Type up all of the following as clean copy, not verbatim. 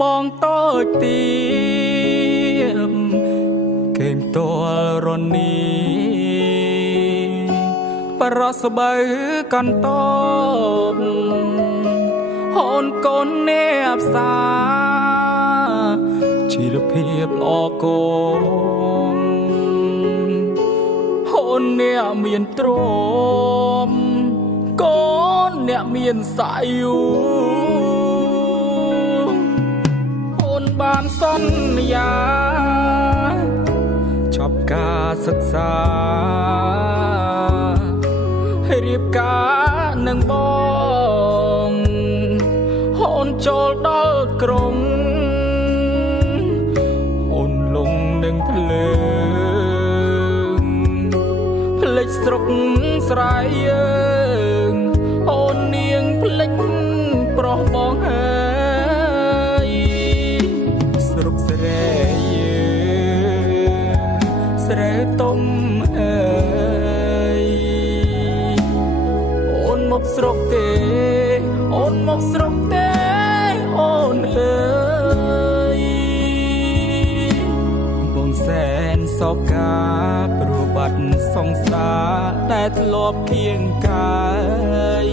បងតូចទៀមគេមតលរនីប្រសបើកន្តបហូនកូនអ្នកផ្សាជីវភាពល្អកូនហូនអ្នកមានទ្រមកូនអ្នកមានសាយូអូនបានសន្យាចប់ការសិក្សាให้រៀបការនឹងបងអូនចូលដល់ក្រុងអូនលងនឹងភ្លើងភ្លេចស្រុកស្រែយើងអូននាងភ្លេចប្រុសបងហើយស្រុកស្រែយើងស្រែទុំហើយអូនមកស្រុកទេអូនមកស្រុកទេអូនអើយបងសែនសោកការព្រោះបាត់សង្សារតែធ្លាប់គៀងកាយ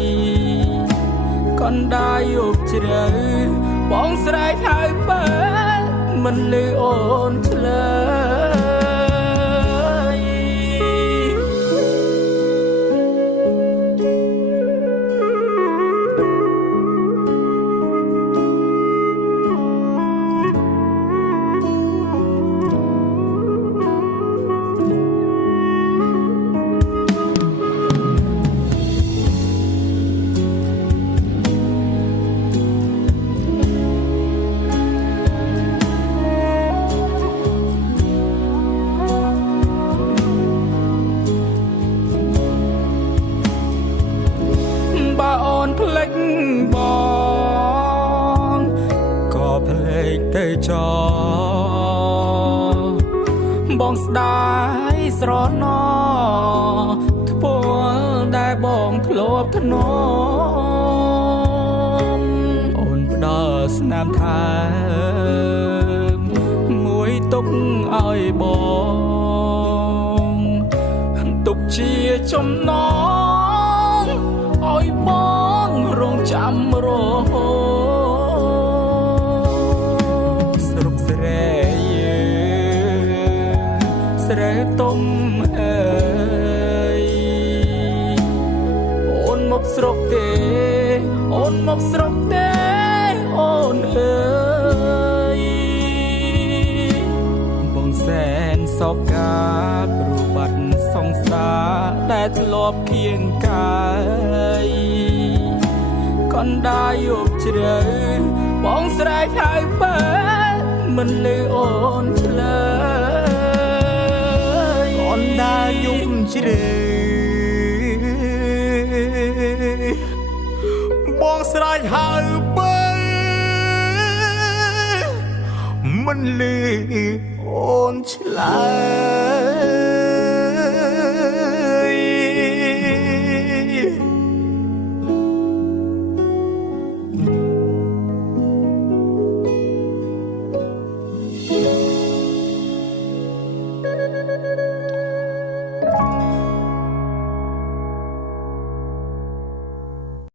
កណ្ដាលយប់ជ្រៅបងស្រែកហៅបើមិនលឺអូនឆ្លើយភ្លេចបងក៏ភ្លេចទៅចោបងស្ដាយស្រណោធ្ពួលដែលបងធ្លាប់ធ្នមអូនផ្ដល់ស្នាមថែមមួយទុកឲ្យបងទុកជាចំណងឲ្យបងរងចាំរហូតស្រុកស្រែយើងស្រែទុំហើយអូនមកស្រុកទេអូនមកស្រុកទេអូនអើយបងសែនសោកការព្រោះបាត់សង្សារតែធ្លាប់គៀងកាយកណ្ដាលយប់ជ្រៅបងស្រែកហៅបើមិនលឺអូនឆ្លើយកណ្ដាលយប់ជ្រៅបងស្រែកហៅបើមិនលឺអូនឆ្លើយ